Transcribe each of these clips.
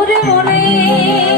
তোর মনে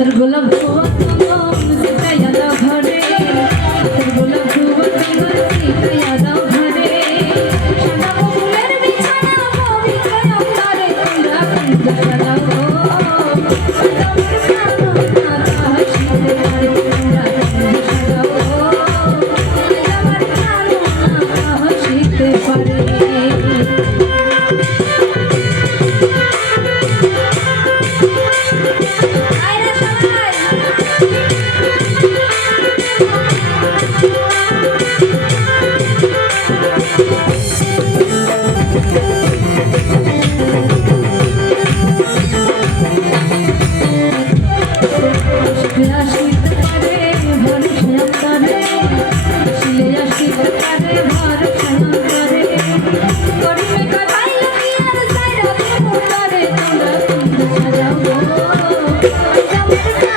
అతను గుల్లం Thank you.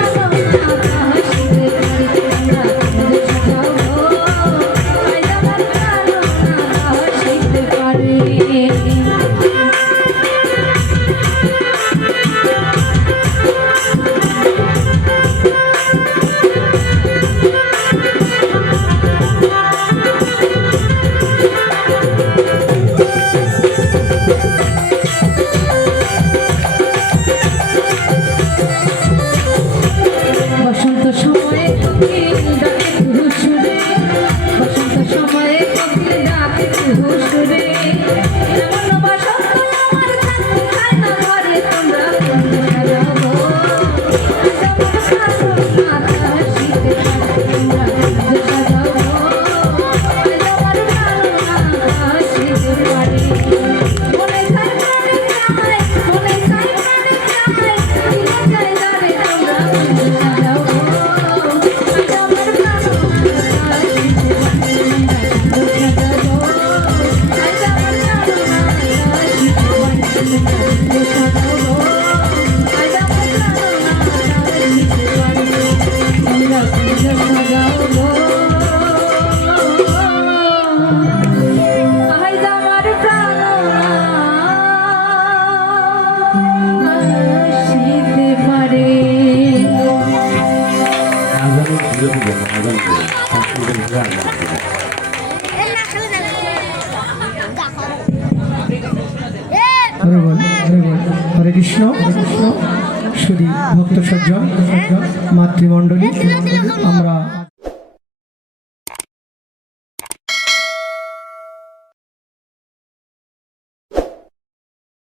Thank you. হরে বল হরে বল। হরে কৃষ্ণ হরে কৃষ্ণ। শুধু ভক্ত সজ্জন মাতৃমণ্ডলী। আমরা